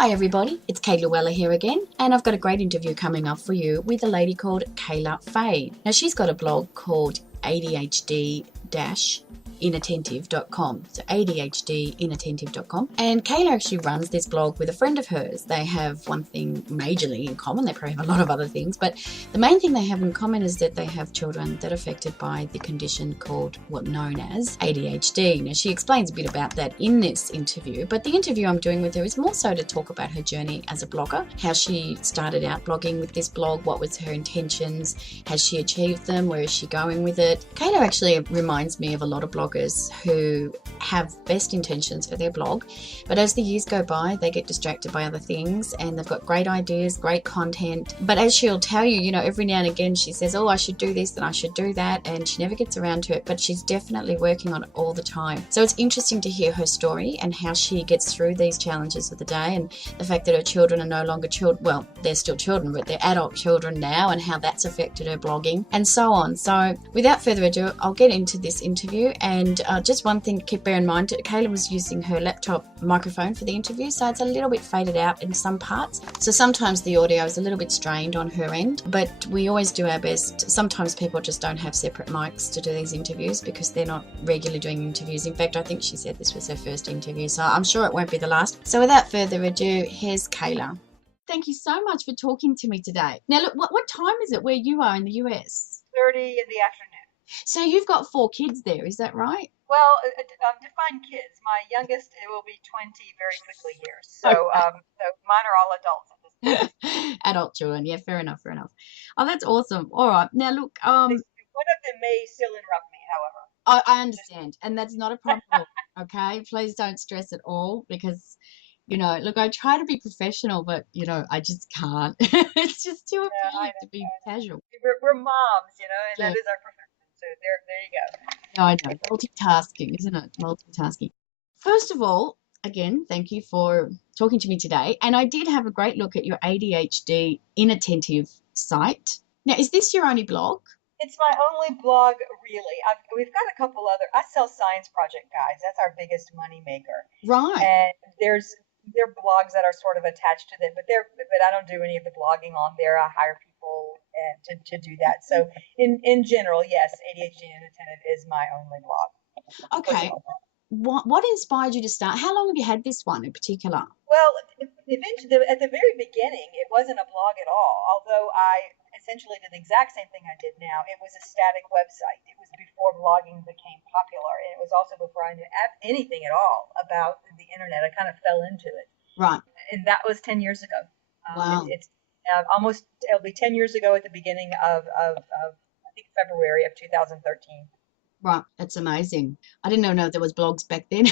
Hi everybody, it's Luella here again, and I've got a great interview coming up for you with a lady called Kayla Fay. Now she's got a blog called ADHD-inattentive.com, so ADHD-inattentive.com, and Kayla actually runs this blog with a friend of hers. They have one thing majorly in common. They probably have a lot of other things, but the main thing they have in common is that they have children that are affected by the condition called known as ADHD. Now she explains a bit about that in this interview, but the interview I'm doing with her is more so to talk about her journey as a blogger, how she started out blogging with this blog, what was her intentions, has she achieved them, where is she going with it. Kayla actually reminds me of a lot of bloggers who have best intentions for their blog, but as the years go by, they get distracted by other things, and they've got great ideas, great content, but as she'll tell you, every now and again she says, oh, I should do this and I should do that, and she never gets around to it, but she's definitely working on it all the time. So it's interesting to hear her story and how she gets through these challenges of the day, and the fact that her children are no longer children, well, they're still children, but they're adult children now, and how that's affected her blogging and so on. So without further ado, I'll get into this interview, and just one thing to bear in mind, Kayla was using her laptop microphone for the interview, so it's a little bit faded out in some parts, so sometimes the audio is a little bit strained on her end, but we always do our best. Sometimes people just don't have separate mics to do these interviews because they're not regularly doing interviews. In fact, I think she said this was her first interview, so I'm sure it won't be the last. So without further ado, here's Kayla. Thank you so much for talking to me today. Now look, what time is it where you are in the US? 30 in the afternoon. So you've got 4 kids there, is that right? Well, define kids. My youngest it will be 20 very quickly here. So, Okay. so mine are all adults at this point. Adult children, yeah, fair enough, fair enough. Oh, that's awesome. All right, now look, One of them may still interrupt me, however. I understand, and that's not a problem. Okay, please don't stress at all because, look, I try to be professional, but I just can't. It's just too Yeah, I appealing to know. be casual. We're moms, and Yeah, that is our profession. So there you go. no, I know. Multitasking, isn't it? Multitasking. First of all, again, thank you for talking to me today. And I did have a great look at your ADHD Inattentive site. Now, is this your only blog? It's my only blog, really. We've got a couple other. I sell science project guides. That's our biggest money maker. Right. And there are blogs that are sort of attached to them, but I don't do any of the blogging on there. I hire people to do that. So in general, yes, ADHD Inattentive is my only blog. Okay. What inspired you to start? How long have you had this one in particular? Well, eventually, at the very beginning, it wasn't a blog at all. Although I essentially did the exact same thing I did now. It was a static website. It was before blogging became popular, and it was also before I knew anything at all about the internet. I kind of fell into it, Right. and that was 10 years ago. Wow. It's it'll be 10 years ago at the beginning of I think February of 2013. Right. That's amazing. I didn't know there was blogs back then.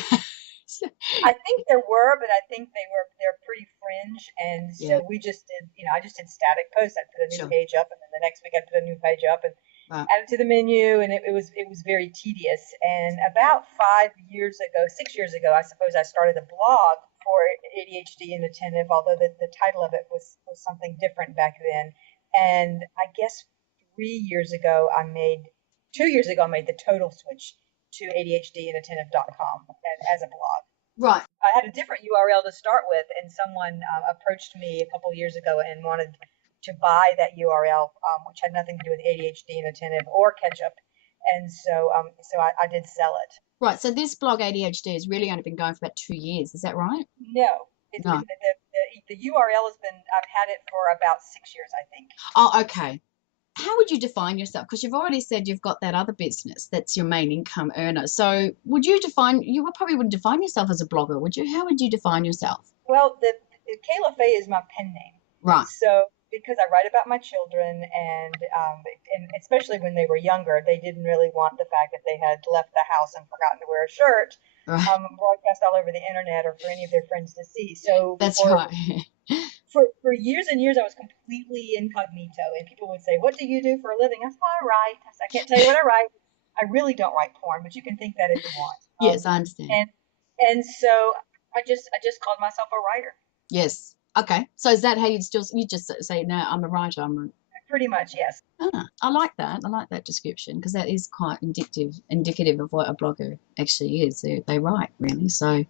I think there were, but I think they're pretty fringe, and Yeah, so we just did. I just did static posts. I put a new sure. page up, and then the next week I put a new page up and Right. added to the menu, and it was very tedious. And about 5 years ago, 6 years ago, I suppose I started a blog for ADHD Inattentive, although the title of it was something different back then. And I guess 3 years ago, 2 years ago, I made the total switch to ADHDinattentive.com as a blog. Right. I had a different URL to start with, and someone approached me a couple of years ago and wanted to buy that URL, which had nothing to do with ADHD Inattentive or Ketchup, and so I did sell it. Right. So this blog ADHD has really only been going for about 2 years. Is that right? No, No. the URL has been I've had it for about 6 years, I think. Oh, okay. How would you define yourself? Because you've already said you've got that other business that's your main income earner. So you probably wouldn't define yourself as a blogger, would you? How would you define yourself? Well, the Kayla Fay is my pen name. Right. So because I write about my children, and especially when they were younger, they didn't really want the fact that they had left the house and forgotten to wear a shirt Right. broadcast all over the internet or for any of their friends to see. So That's right. for years and years, I was completely incognito, and people would say, "What do you do for a living?" I said, "I write." I said, "I can't tell you what I write. I really don't write porn, but you can think that if you want." Yes, I understand. And so I just called myself a writer. Yes. Okay. So is that how you just say, no, I'm a writer. Pretty much, yes. I like that. I like that description because that is quite indicative of what a blogger actually is. They write really. So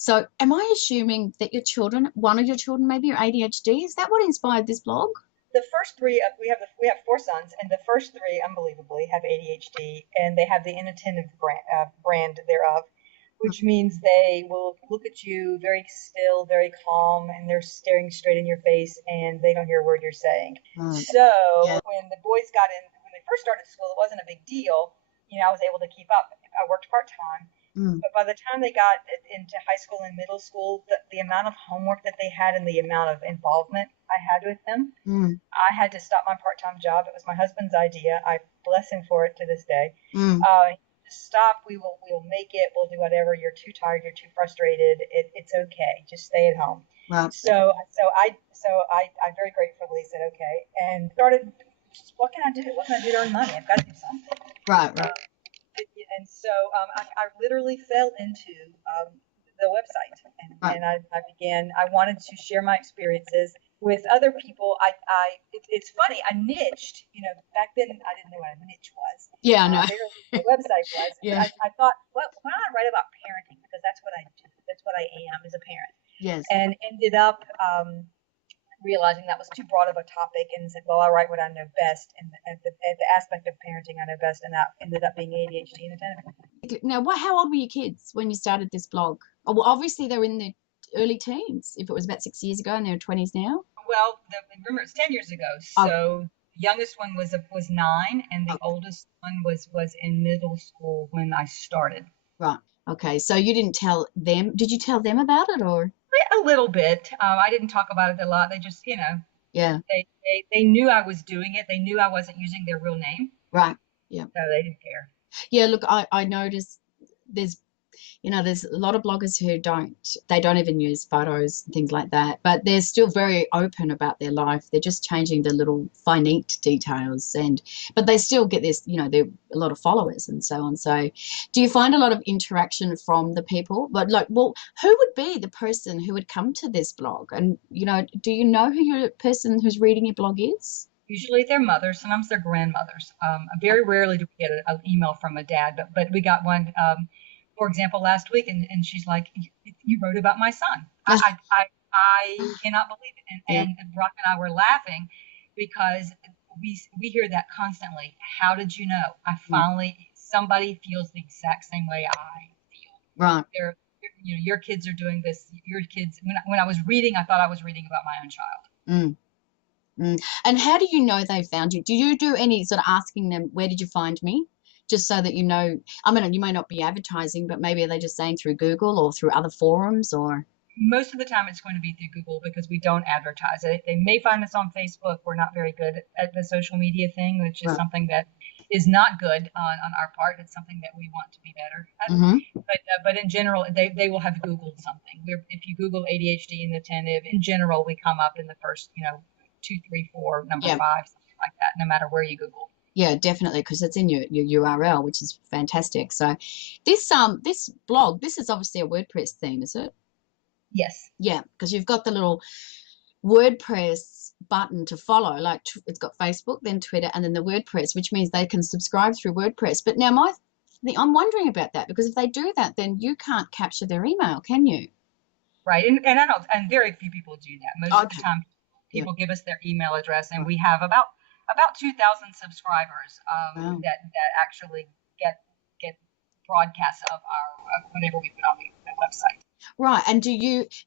So am I assuming that your children, one of your children maybe, are ADHD? Is that what inspired this blog? The first three, we have four sons, and the first three, unbelievably, have ADHD, and they have the inattentive brand thereof, which means they will look at you very still, very calm, and they're staring straight in your face, and they don't hear a word you're saying. Mm, So yeah. when the boys got in, when they first started school, it wasn't a big deal. I was able to keep up. I worked part time, Mm, but by the time they got into high school and middle school, the amount of homework that they had and the amount of involvement I had with them, mm, I had to stop my part-time job. It was my husband's idea. I bless him for it to this day. mm. Just stop. We'll make it. We'll do whatever. You're too tired. You're too frustrated. It's okay. Just stay at home. Right. So I very gratefully said okay and started. What can I do? What can I do to earn money? I've got to do something. Right, right. And so I literally fell into the website, Right. and I began. I wanted to share my experiences with other people. It's funny. I niched. Back then I didn't know what a niche was. Yeah, I know. Barely knew what a website was. Yeah. I thought, well, why don't I write about parenting, because that's what I do. That's what I am as a parent. Yes. And ended up realizing that was too broad of a topic, and said, well, I'll write what I know best, and the aspect of parenting I know best, and that ended up being ADHD inattentive. Now, how old were your kids when you started this blog? Oh, well, obviously they're in their early teens. If it was about 6 years ago and they're 20s now. Well, remember, it's 10 years ago. Oh, So the youngest one was 9, and the okay. oldest one was in middle school when I started. Right. Okay. So you didn't tell them. Did you tell them about it or? A little bit. I didn't talk about it a lot. They just, Yeah. they knew I was doing it. They knew I wasn't using their real name, Right. Yeah. so they didn't care. Yeah. Look, I noticed there's there's a lot of bloggers who don't even use photos and things like that, but they're still very open about their life. They're just changing the little finite details, but they still get this, they're a lot of followers and so on. So do you find a lot of interaction from the people? But well, who would be the person who would come to this blog? And, do you know who your person who's reading your blog is? Usually they're mothers, sometimes they're grandmothers. Very rarely do we get an email from a dad, but we got one, for example, last week, and she's like, "You wrote about my son." I cannot believe it. Yeah. And Brock and I were laughing because we hear that constantly. How did you know? Somebody feels the exact same way I feel. Right. Your kids are doing this. Your kids. When I was reading, I thought I was reading about my own child. Mm. Mm. And how do you know they found you? Do you do any sort of asking them, where did you find me? Just so that I mean, you may not be advertising, but maybe are they just saying through Google or through other forums or? Most of the time it's going to be through Google because we don't advertise it. They may find us on Facebook. We're not very good at the social media thing, which is Right. something that is not good on our part. It's something that we want to be better at. Mm-hmm. But in general, they will have Googled something. If you Google ADHD inattentive, in general, we come up in the first, 2, 3, 4, number Yeah. 5, something like that, no matter where you Google. Yeah, definitely, because it's in your URL, which is fantastic. So this blog, this is obviously a WordPress theme, is it? Yes. Yeah, because you've got the little WordPress button to follow. Like it's got Facebook, then Twitter, and then the WordPress, which means they can subscribe through WordPress. But now I'm wondering about that, because if they do that, then you can't capture their email, can you? Right. And very few people do that. Most of the time people give us their email address, and we have about 2,000 subscribers Wow. that actually get broadcasts of whatever we put on the website. Right. And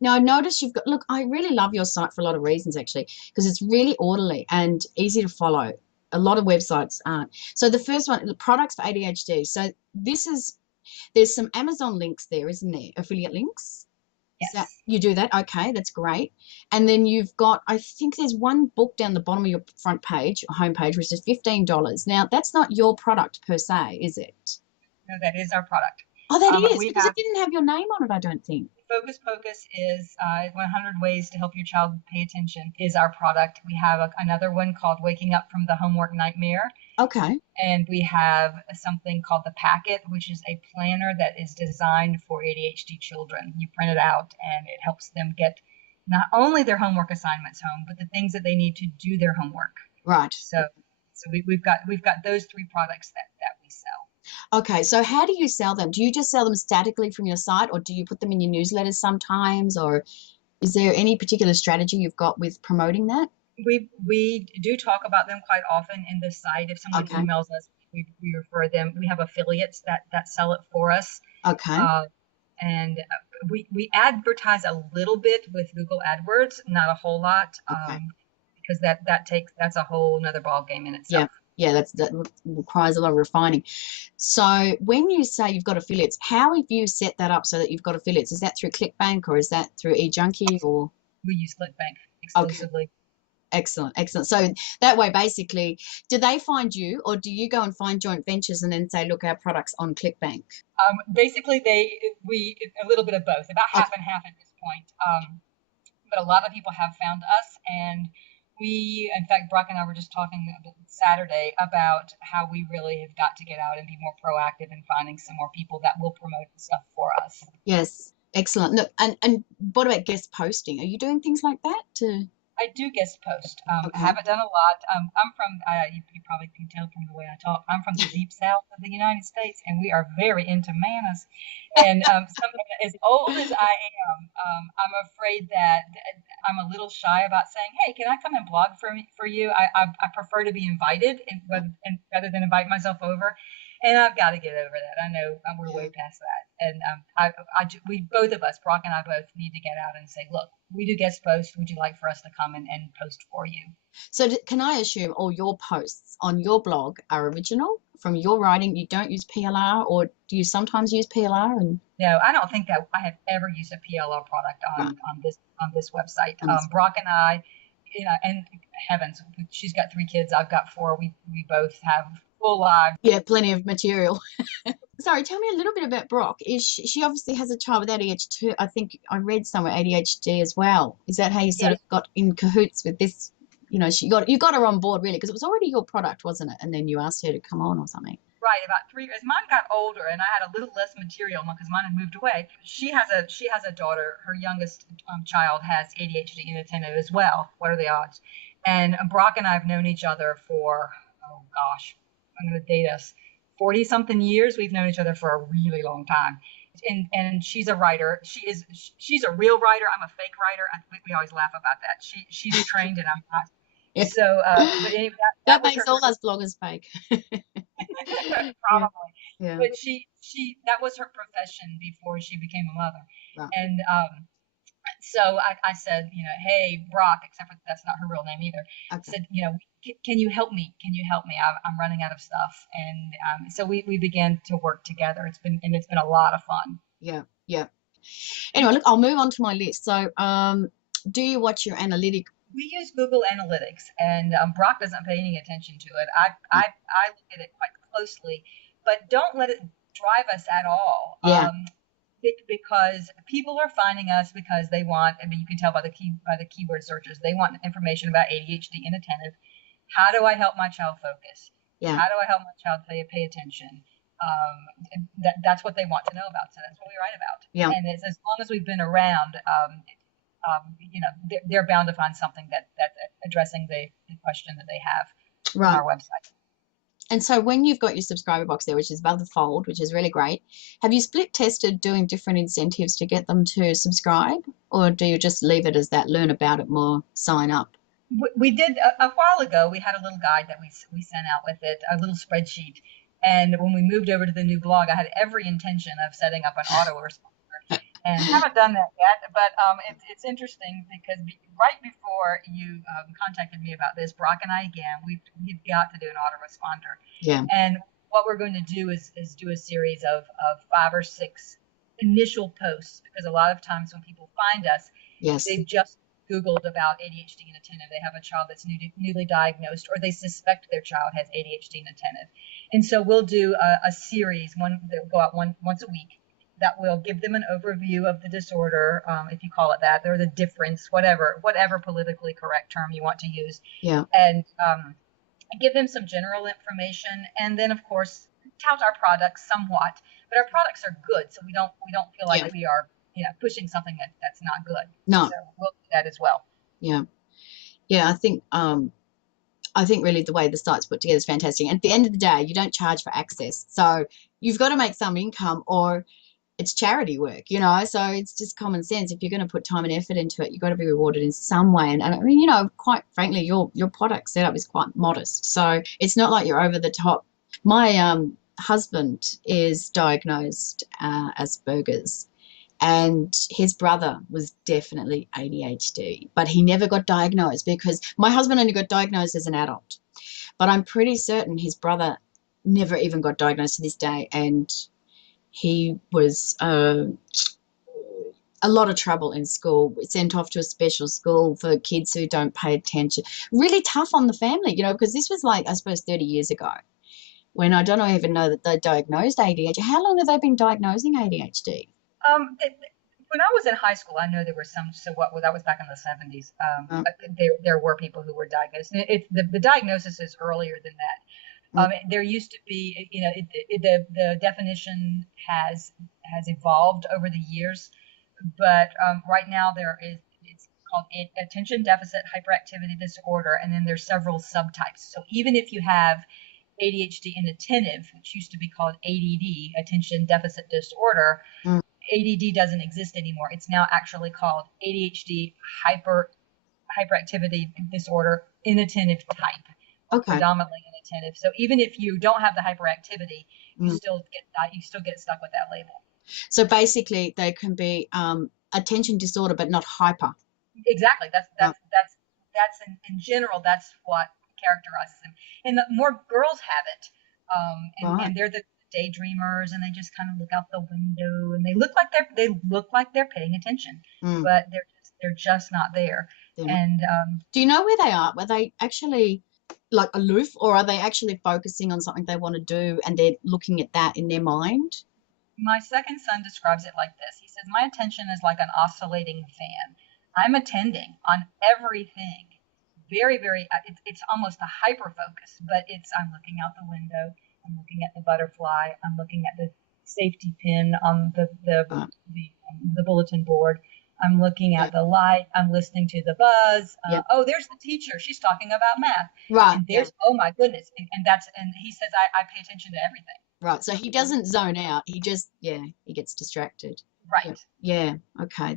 now I notice look, I really love your site for a lot of reasons, actually, because it's really orderly and easy to follow. A lot of websites aren't. So the first one, the products for ADHD. So there's some Amazon links there, isn't there? Affiliate links. Yes. You do that? Okay, that's great. And then you've got, I think there's one book down the bottom of your front page, homepage, which is $15. Now, that's not your product per se, is it? No, that is our product. Oh, that is, because it didn't have your name on it, I don't think. Focus Pocus is 100 Ways to Help Your Child Pay Attention is our product. We have another one called Waking Up from the Homework Nightmare. Okay. And we have something called the Packet, which is a planner that is designed for ADHD children. You print it out, and it helps them get not only their homework assignments home, but the things that they need to do their homework. Right. So we've got those 3 products that we sell. Okay, so how do you sell them? Do you just sell them statically from your site, or do you put them in your newsletters sometimes, or is there any particular strategy you've got with promoting that? We do talk about them quite often in the site. If someone Okay, emails us, we refer them. We have affiliates that sell it for us. okay, Uh, and we advertise a little bit with Google AdWords, not a whole lot, okay. because that's a whole another ball game in Yeah, itself. yeah, that requires a lot of refining. So when you say you've got affiliates, how have you set that up so that you've got affiliates? Is that through ClickBank or is that through eJunkie or? We use ClickBank Okay, exclusively. excellent, excellent. So that way, basically, do they find you or do you go and find joint ventures and then say, look, our product's on ClickBank? Basically, we a little bit of both, about half Okay, and half at this point. But a lot of people have found us, and in fact, Brock and I were just talking Saturday about how we really have got to get out and be more proactive in finding some more people that will promote the stuff for us. yes, excellent. Look, and what about guest posting? Are you doing things like that to? I do guest post. I Okay, haven't done a lot. I'm from, you probably can tell from the way I talk, I'm from the deep south of the United States, and we are very into manners. And as old as I am, I'm afraid that I'm a little shy about saying, "Hey, can I come and blog for you?" I prefer to be invited and rather than invite myself over. And I've got to get over that. I know we're yeah. way past that. And we both of us, Brock and I both need to get out and say, look, we do guest posts. Would you like for us to come and post for you? So can I assume all your posts on your blog are original from your writing? You don't use PLR, or do you sometimes use PLR? And No, I don't think that I have ever used a PLR product right on this website. on this, Brock and I, and heavens, she's got 3 kids. I've got 4. We both have full lives. yeah, plenty of material. Sorry, tell me a little bit about Brock. Is she obviously has a child with ADHD? I think I read somewhere ADHD as well. Is that how you sort Yes. of got in cahoots with this? You know, you got her on board really because it was already your product, wasn't it? And then you asked her to come on or something. Right, about 3 years. Mine got older, and I had a little less material because mine had moved away. She has a daughter. Her youngest child has ADHD inattentive as well. What are the odds? And Brock and I have known each other for, oh gosh, I'm going to date us, 40 something years. We've known each other for a really long time. And she's a writer. She's a real writer. I'm a fake writer. We always laugh about that. She's trained, and I'm not. Yeah, So, but anyway, that that was makes her. all us bloggers fake. Yeah, Probably. yeah, But she that was her profession before she became a mother. right. And so I said, hey, Brock, except for that's not her real name either. I Okay. said, can you help me? Can you help me? I'm running out of stuff. And so we began to work together. It's been a lot of fun. Yeah, yeah. Anyway, look, I'll move on to my list. So, do you watch your analytic? We use Google Analytics, and Brock doesn't pay any attention to it. I look at it quite closely, but don't let it drive us at all. Yeah, Because people are finding us because they want. I mean, you can tell by the keyword searches. They want information about ADHD inattentive. How do I help my child focus? yeah, How do I help my child pay attention? That's what they want to know about. So that's what we write about. yeah. And as long as we've been around, they're bound to find something that's addressing the question that they have on Right. our website. And so when you've got your subscriber box there, which is above the fold, which is really great, have you split tested doing different incentives to get them to subscribe? Or do you just leave it as that learn about it more, sign up? We did a while ago. We had a little guide that we sent out with it, a little spreadsheet. And when we moved over to the new blog, I had every intention of setting up an autoresponder, and haven't done that yet. But it's interesting because right before you contacted me about this, Brock and I again, we've got to do an autoresponder. Yeah. And what we're going to do is do a series of 5 or 6 initial posts, because a lot of times when people find us, Yes. they've just Googled about ADHD inattentive. They have a child that's newly diagnosed, or they suspect their child has ADHD inattentive. And so we'll do a series, one that will go out once a week, that will give them an overview of the disorder, if you call it that, or the difference, whatever politically correct term you want to use. Yeah. And give them some general information, and then of course tout our products somewhat. But our products are good, so we don't feel like Yeah. we are pushing something that's not good. No. So we'll do that as well. Yeah. Yeah. I think really the way the site's put together is fantastic. And at the end of the day, you don't charge for access. So you've got to make some income, or it's charity work, so it's just common sense. If you're going to put time and effort into it, you've got to be rewarded in some way. And I mean, quite frankly, your product setup is quite modest, so it's not like you're over the top. My husband is diagnosed Asperger's, and his brother was definitely ADHD, but he never got diagnosed because my husband only got diagnosed as an adult. But I'm pretty certain his brother never even got diagnosed to this day, and he was a lot of trouble in school, sent off to a special school for kids who don't pay attention. Really tough on the family, because this was like, I suppose, 30 years ago, when I don't even know that they diagnosed ADHD. How long have they been diagnosing ADHD? When I was in high school, I know there were some. So what? Well, that was back in the 70s. There were people who were diagnosed. The diagnosis is earlier than that. There used to be, the definition has evolved over the years, but right now it's called attention deficit hyperactivity disorder, and then there's several subtypes. So even if you have ADHD Inattentive, which used to be called ADD, attention deficit disorder, ADD doesn't exist anymore. It's now actually called ADHD hyperactivity disorder inattentive type, Okay. predominantly inattentive. So even if you don't have the hyperactivity, you still get stuck with that label. So basically, they can be attention disorder, but not hyper. Exactly. That's in general. That's what characterizes them. And the more girls have it, and they're the daydreamers, and they just kind of look out the window, and they look like they're paying attention, but they're just not there. And do you know where they are? Were they actually like aloof, or are they actually focusing on something they want to do, and they're looking at that in their mind? My second son describes it like this. He says, my attention is like an oscillating fan. I'm attending on everything. Very, very, it's almost a hyper focus, but I'm looking out the window. I'm looking at the butterfly. I'm looking at the safety pin on the bulletin board. I'm looking at the light. I'm listening to the buzz. Oh, there's the teacher. She's talking about math. Right. And there's, oh my goodness. And he says, I pay attention to everything. Right. So he doesn't zone out. He just, he gets distracted. Right. Yeah. Okay.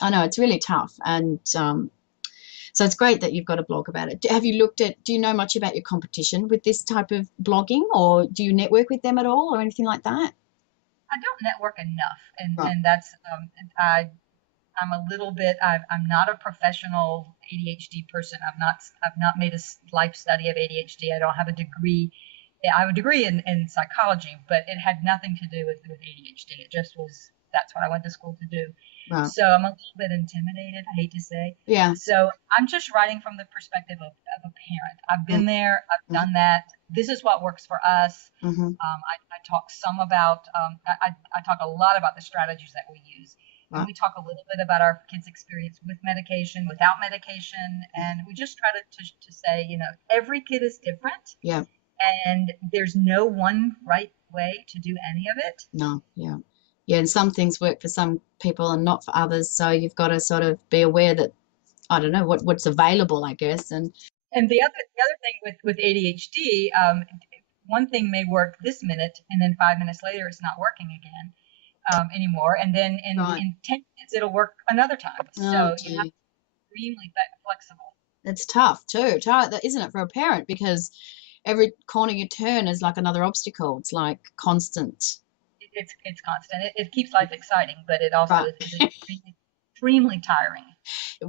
I know it's really tough. And so it's great that you've got a blog about it. Do you know much about your competition with this type of blogging, or do you network with them at all or anything like that? I don't network enough. And that's, I'm a little bit, I'm not a professional ADHD person. I've not made a life study of ADHD. I don't have a degree. I have a degree in psychology, but it had nothing to do with ADHD. It just was, that's what I went to school to do. Right. So I'm a little bit intimidated, I hate to say. Yeah. So I'm just writing from the perspective of a parent. I've been there. I've done that. This is what works for us. I talk some about, I talk a lot about the strategies that we use. And we talk a little bit about our kids' experience with medication, without medication. And we just try to say, every kid is different. Yeah. And there's no one right way to do any of it. No, yeah. Yeah, and some things work for some people and not for others. So you've got to sort of be aware that, I don't know, what's available, I guess. And the other thing with ADHD, one thing may work this minute, and then 5 minutes later it's not working again anymore. And then in 10 minutes it'll work another time. So you have to be extremely flexible. It's tough too, isn't it, for a parent? Because every corner you turn is like another obstacle. It's like constant. It's constant. It keeps life exciting, but it also is extremely tiring.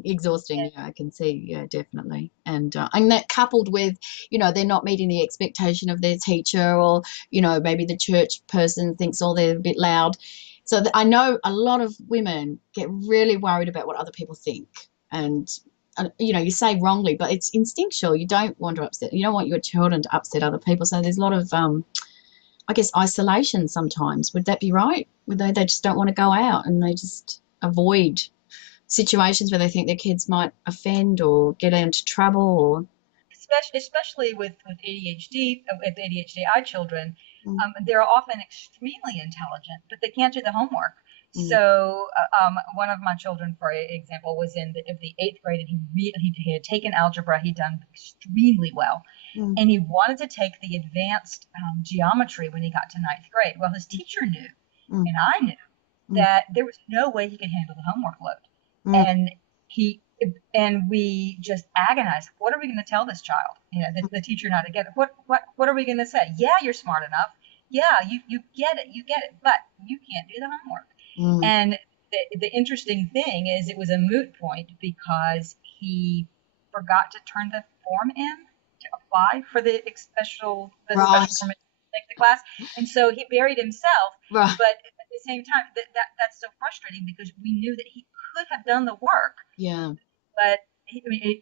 Exhausting, I can see, definitely. And that coupled with, they're not meeting the expectation of their teacher, or, maybe the church person thinks, they're a bit loud. So I know a lot of women get really worried about what other people think. And you say wrongly, but it's instinctual. You don't want your children to upset other people. So there's a lot of, I guess, isolation sometimes. Would that be right? Would they just don't want to go out, and they just avoid situations where they think their kids might offend or get into trouble, or especially with ADHDI children, they're often extremely intelligent, but they can't do the homework. Mm. So one of my children, for example, was in the eighth grade, and he had taken algebra. He'd done extremely well, Mm. and he wanted to take the advanced geometry when he got to ninth grade. Well, his teacher knew, Mm. and I knew Mm. that there was no way he could handle the homework load, Mm. and he and we just agonized. What are we going to tell this child? The teacher not to get it. What are we going to say? Yeah, you're smart enough. Yeah, you get it, but you can't do the homework. Mm. And the interesting thing is, it was a moot point because he forgot to turn the form in to apply for the special Right. permission to take the class, and so he buried himself. Right. But at the same time, that's so frustrating because we knew that he could have done the work, Yeah. but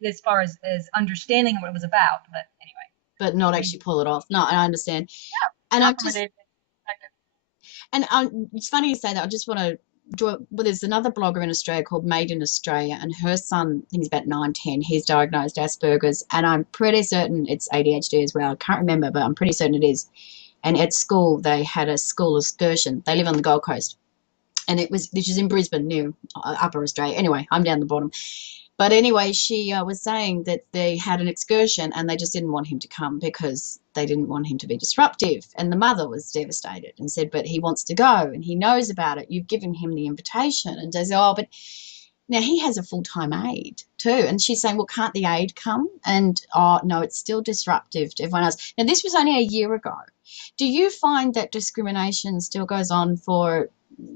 as far as understanding what it was about. But anyway, But not actually pull it off. No, I understand. yeah, And not I'm from a just, day perspective. and it's funny you say that. I just want to draw. Well, there's another blogger in Australia called Made in Australia, and her son, I think he's about 9, 10. He's diagnosed Asperger's, and I'm pretty certain it's ADHD as well. I can't remember, but I'm pretty certain it is. And at school, they had a school excursion. They live on the Gold Coast, and this is in Brisbane, near Upper Australia. Anyway, I'm down the bottom. But anyway, she was saying that they had an excursion and they just didn't want him to come because they didn't want him to be disruptive. And the mother was devastated and said, but he wants to go and he knows about it. You've given him the invitation. And they said, oh, but now he has a full-time aide too. And she's saying, well, can't the aide come? And, oh, no, it's still disruptive to everyone else. Now, this was only a year ago. Do you find that discrimination still goes on for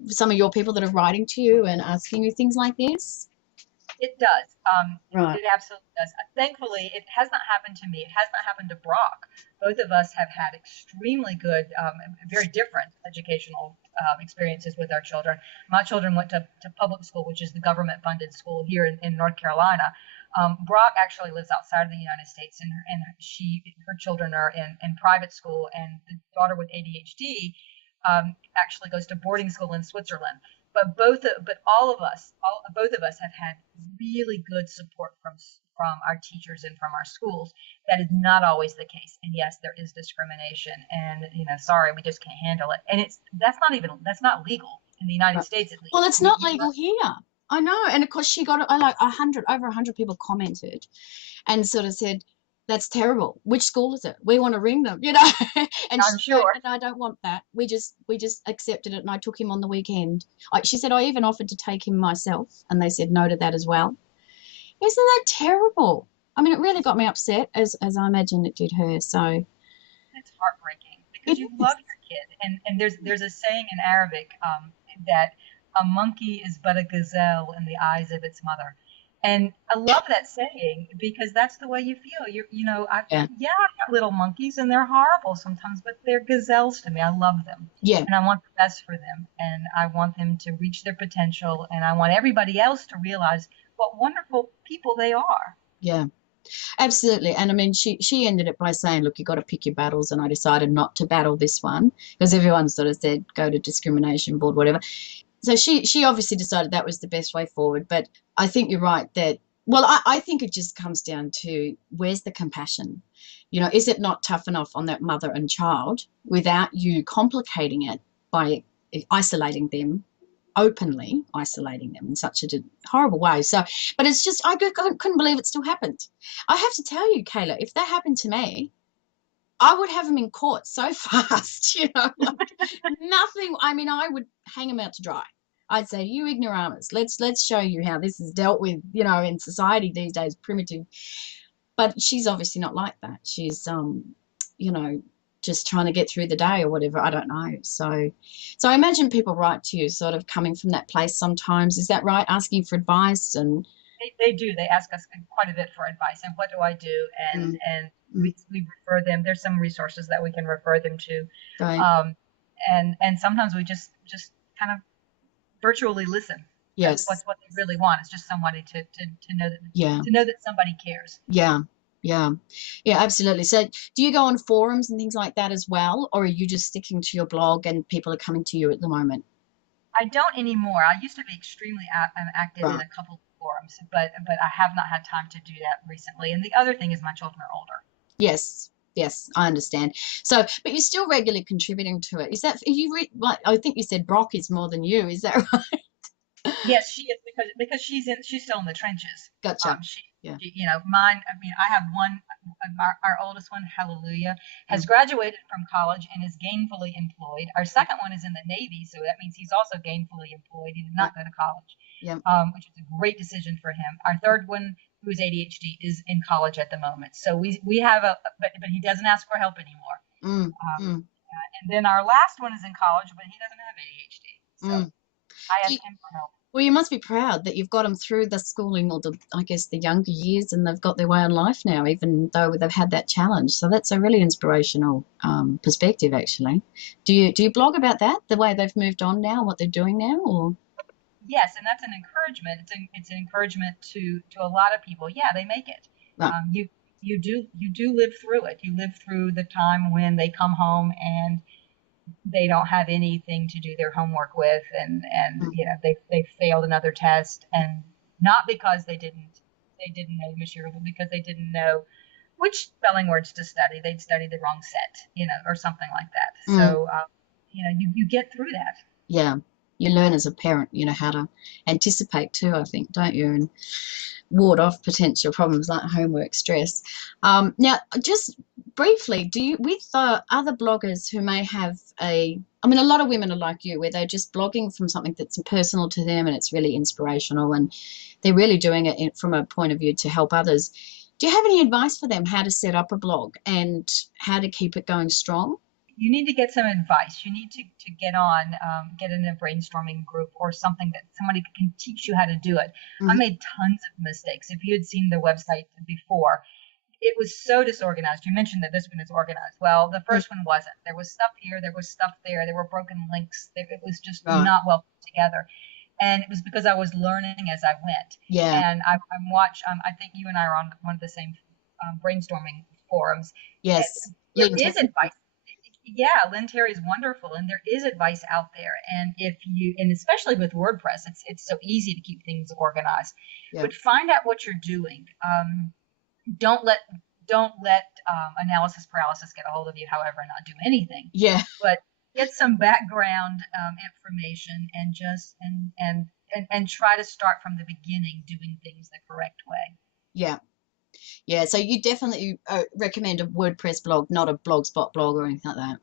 some of your people that are writing to you and asking you things like this? It does. Right. It absolutely does. Thankfully, it has not happened to me. It has not happened to Brock. Both of us have had extremely good, very different educational experiences with our children. My children went to public school, which is the government funded school here in North Carolina. Brock actually lives outside of the United States, and her children are in private school, and the daughter with ADHD actually goes to boarding school in Switzerland. But both of us have had really good support from our teachers and from our schools. That is not always the case, and yes, there is discrimination, and sorry, we just can't handle it. And that's not legal in the United Right. States, at Well, least. it's not legal here. I know. And of course, she got I like 100, over 100 people commented and sort of said, that's terrible. Which school is it? We want to ring them, And she I'm said, sure. no, I don't want that. We just accepted it, and I took him on the weekend. She said, I even offered to take him myself, and they said no to that as well. Isn't that terrible? I mean, it really got me upset, as I imagine it did her. So It's heartbreaking because it you is. love your kid, and there's a saying in Arabic that a monkey is but a gazelle in the eyes of its mother, and I love that saying because that's the way you feel. Yeah. Yeah, I've got little monkeys, and they're horrible sometimes, but they're gazelles to me. I love them, Yeah. and I want the best for them, and I want them to reach their potential, and I want everybody else to realize what wonderful people they are. Yeah. Absolutely. And I mean, she ended it by saying, look, you got to pick your battles. And I decided not to battle this one because everyone sort of said, go to discrimination board, whatever. So she obviously decided that was the best way forward. But I think you're right that, well, I think it just comes down to where's the compassion? Is it not tough enough on that mother and child without you complicating it by isolating them, openly isolating them in such a horrible way? So, but it's just, I couldn't believe it still happened. I have to tell you, Kayla, if that happened to me, I would have him in court so fast, like nothing. I mean, I would hang him out to dry. I'd say, you ignoramus, let's show you how this is dealt with, in society these days, primitive. But she's obviously not like that. She's, you know, just trying to get through the day or whatever. I don't know. So I imagine people write to you sort of coming from that place sometimes. Is that right? Asking for advice and. They do. They ask us quite a bit for advice, and what do I do? And Mm, and mm, we refer them. There's some resources that we can refer them to, right. and sometimes we just kind of virtually listen. That's Yes. what they really want. It's just somebody to know that Yeah. somebody cares. Yeah. Yeah. Yeah, absolutely. So do you go on forums and things like that as well, or are you just sticking to your blog and people are coming to you at the moment? I don't anymore. I used to be extremely active in Right. a couple of forums, but I have not had time to do that recently. And the other thing is my children are older. Yes. Yes, I understand. So, but you're still regularly contributing to it. Is that you? Like, I think you said Brock is more than you. Is that right? Yes, she is because she's still in the trenches. Gotcha. She, Yeah. you know, mine. I mean, I have one. Our oldest one, Hallelujah, has Mm. graduated from college and is gainfully employed. Our second one is in the Navy, so that means he's also gainfully employed. He did Yeah. not go to college, Yeah. which is a great decision for him. Our third one, who is ADHD, is in college at the moment. So we have but he doesn't ask for help anymore. Mm. Um, Mm. and then our last one is in college, but he doesn't have ADHD. So Mm. I Do ask you- him for help. well, you must be proud that you've got them through the schooling or the, I guess, the younger years, and they've got their way in life now, even though they've had that challenge. So that's a really inspirational perspective, actually. Do you blog about that, the way they've moved on now, what they're doing now, or? Yes, and that's an encouragement. It's an encouragement to a lot of people. Yeah, they make it. Right. You do live through it. You live through the time when they come home and they don't have anything to do their homework with, and Mm. you know they failed another test, and not because they didn't know the material, but because they didn't know which spelling words to study. They'd studied the wrong set, or something like that. Mm. So you get through that. Yeah. You learn as a parent, how to anticipate too, I think, don't you? And ward off potential problems like homework stress. Now, just briefly, do you, with other bloggers who may have I mean, a lot of women are like you, where they're just blogging from something that's personal to them and it's really inspirational and they're really doing it from a point of view to help others. Do you have any advice for them how to set up a blog and how to keep it going strong? You need to get some advice. You need to get in a brainstorming group or something that somebody can teach you how to do it. I Mm-hmm. made tons of mistakes. If you had seen the website before, it was so disorganized. You mentioned that this one is organized. Well, the first one wasn't. There was stuff here, there was stuff there, there were broken links. It was just Right. not well put together. And it was because I was learning as I went. Yeah. And I think you and I are on one of the same brainstorming forums. Yes. There Lynn, is advice. Yeah, Lynn Terry is wonderful, and there is advice out there. And and especially with WordPress, it's so easy to keep things organized. yeah. But find out what you're doing. Don't let analysis paralysis get a hold of you, however, and not do anything. Yeah. But get some background information and just and try to start from the beginning, doing things the correct way. Yeah. Yeah, so you definitely recommend a WordPress blog, not a Blogspot blog or anything like that.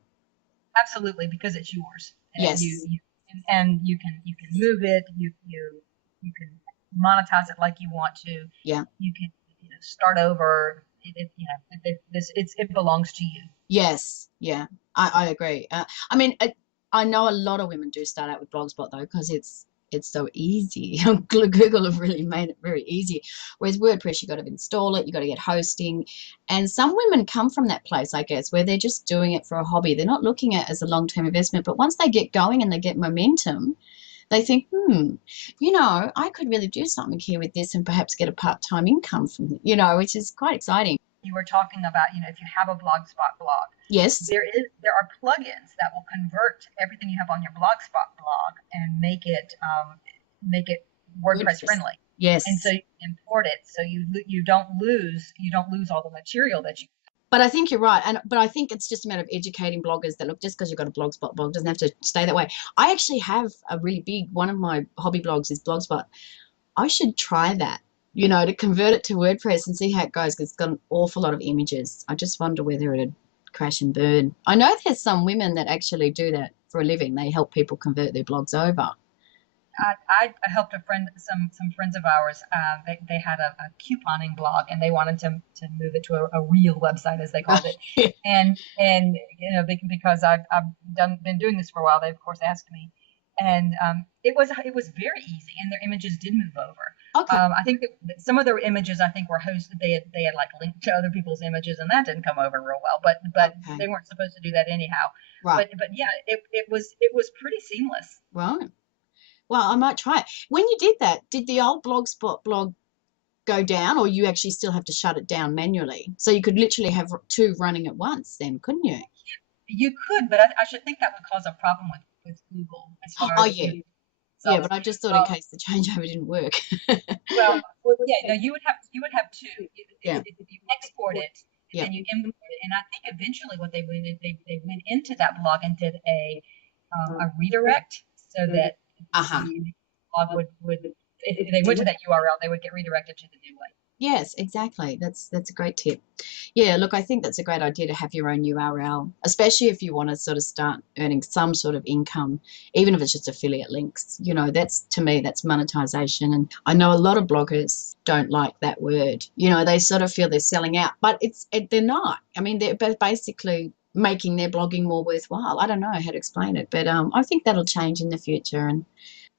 Absolutely, because it's yours, and Yes. you can move it. You can monetize it like you want to. Yeah. You can start over. It belongs to you. Yes. Yeah. I agree. I mean, I know a lot of women do start out with Blogspot though, because it's so easy. Google have really made it very easy. Whereas WordPress, you got to install it, you got to get hosting. And some women come from that place, I guess, where they're just doing it for a hobby. They're not looking at it as a long-term investment. But once they get going and they get momentum, they think, I could really do something here with this and perhaps get a part-time income from it, which is quite exciting. You were talking about, if you have a Blogspot blog, Yes. there are plugins that will convert everything you have on your Blogspot blog and make it WordPress friendly. Yes. And so you import it, so you don't lose all the material that you. But I think you're right. But I think it's just a matter of educating bloggers that, look, just because you've got a Blogspot blog doesn't have to stay that way. I actually have a really big, one of my hobby blogs is Blogspot. I should try that, to convert it to WordPress and see how it goes, because it's got an awful lot of images. I just wonder whether it'd crash and burn. I know there's some women that actually do that for a living. They help people convert their blogs over. I helped some friends of ours. They had a couponing blog, and they wanted to move it to a real website, as they called it. and because I've been doing this for a while, they of course asked me, and it was very easy, and their images did move over. Okay. I think that some of their images, I think, were hosted. They had like linked to other people's images, and that didn't come over real well. But Okay. They weren't supposed to do that anyhow. Right. But yeah, it was pretty seamless. Right. Well, I might try it. When you did that, did the old Blogspot blog go down, or you actually still have to shut it down manually? So you could literally have two running at once then, couldn't you? You could, but I should think that would cause a problem with Google as far Oh, as yeah. So, Yeah, but I just thought in case the changeover didn't work. well, yeah, no, you would have two. Yeah. If you export it, Yep. and you implement it. And I think eventually what they went into that blog and did a redirect so that the blog would if they went to that URL, they would get redirected to the new one. Yes, exactly. That's a great tip. Yeah, look, I think that's a great idea to have your own URL, especially if you want to sort of start earning some sort of income, even if it's just affiliate links. You know, that's, to me, that's monetization. And I know a lot of bloggers don't like that word. You know, they sort of feel they're selling out, but they're not. I mean, they're basically making their blogging more worthwhile. I don't know how to explain it, but I think that'll change in the future. And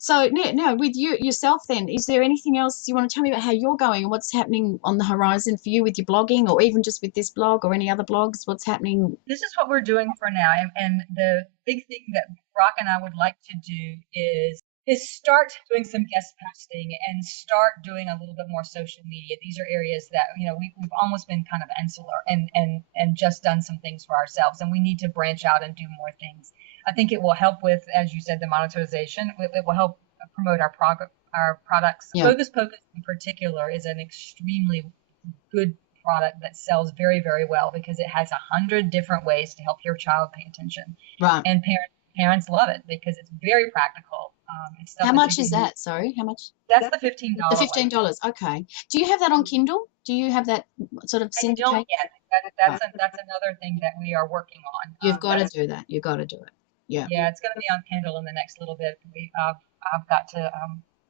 so, no, with you yourself then, is there anything else you want to tell me about how you're going and what's happening on the horizon for you with your blogging, or even just with this blog or any other blogs? What's happening? This is what we're doing for now. And the big thing that Brock and I would like to do is start doing some guest posting and start doing a little bit more social media. These are areas that, you know, we've almost been kind of insular and just done some things for ourselves, and we need to branch out and do more things. I think it will help with, as you said, the monetization. It will help promote our products. Yeah. Focus Pocus in particular is an extremely good product that sells very, very well because it has 100 different ways to help your child pay attention. Right. And parents love it because it's very practical. How much is that? Sorry, how much? That's the $15. The $15. Okay. Do you have that on Kindle? Do you have that sort of I don't syndicate? yet. That's another thing that we are working on. You've got to do that. You've got to do it. Yeah. Yeah, it's going to be on Kindle in the next little bit. I've got to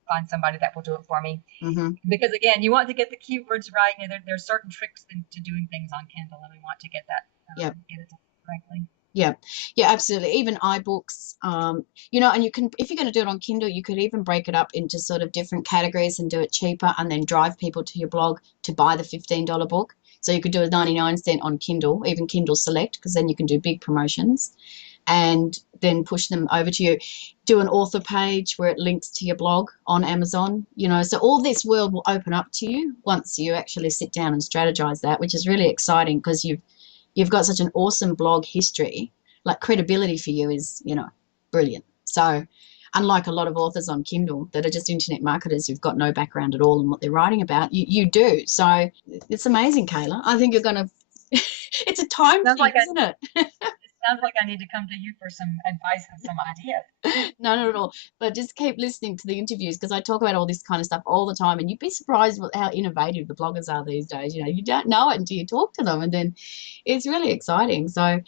find somebody that will do it for me. Mm-hmm. Because again, you want to get the keywords right. You know, there's certain tricks to doing things on Kindle, and we want to get that get it done correctly. Yeah, yeah, absolutely. Even iBooks, you know, and you can, if you're going to do it on Kindle, you could even break it up into sort of different categories and do it cheaper, and then drive people to your blog to buy the $15 book. So you could do a 99 cent on Kindle, even Kindle Select, because then you can do big promotions, and then push them over to you. Do an author page where it links to your blog on Amazon, you know. So all this world will open up to you once you actually sit down and strategize that, which is really exciting because you've got such an awesome blog history. Like, credibility for you is, you know, brilliant. So unlike a lot of authors on Kindle that are just internet marketers who've got no background at all in what they're writing about, you do. So it's amazing, Kayla. I think you're going to, it's a time thing, isn't it? It sounds like I need to come to you for some advice and some ideas. No, not at all. But just keep listening to the interviews because I talk about all this kind of stuff all the time, and you'd be surprised how innovative the bloggers are these days. You know, you don't know it until you talk to them, and then it's really exciting. So,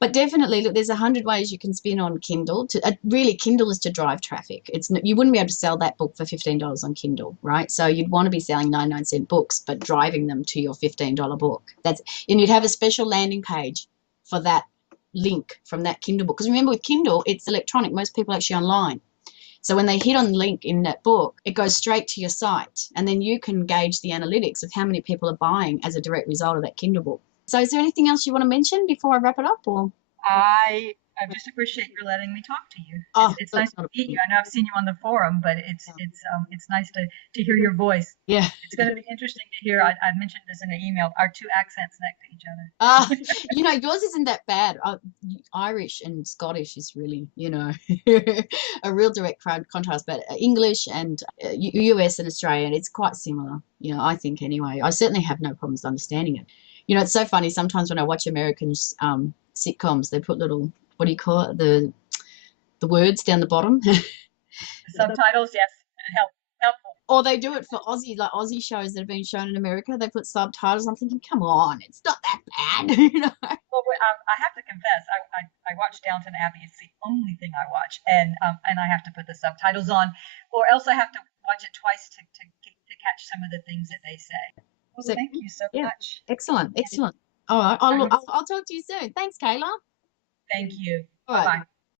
but definitely, look, there's 100 ways you can spin on Kindle. Really, Kindle is to drive traffic. You wouldn't be able to sell that book for $15 on Kindle, right? So you'd want to be selling 99 cent books, but driving them to your $15 book. And you'd have a special landing page for that link from that Kindle book. Because remember, with Kindle, it's electronic. Most people are actually online. So when they hit on the link in that book, it goes straight to your site, and then you can gauge the analytics of how many people are buying as a direct result of that Kindle book. So is there anything else you want to mention before I wrap it up? Or I just appreciate your letting me talk to you. It's nice to meet you. I know I've seen you on the forum, but it's nice to hear your voice. Yeah, it's going to be interesting to hear. I mentioned this in an email. Our two accents next to each other. You know, yours isn't that bad. Irish and Scottish is really, you know, a real direct contrast. But English and US and Australian, it's quite similar. You know, I think anyway. I certainly have no problems understanding it. You know, it's so funny. Sometimes when I watch American sitcoms, they put little, what do you call it, the words down the bottom. The subtitles, yes, helpful. Or they do it for Aussie shows that have been shown in America. They put subtitles. I'm thinking, come on, it's not that bad, you know. Well, I have to confess, I watch Downton Abbey. It's the only thing I watch, and I have to put the subtitles on, or else I have to watch it twice to catch some of the things that they say. Well, so, thank you so much. Excellent. All right, I'll talk to you soon. Thanks, Kayla. Thank you. All right. Bye.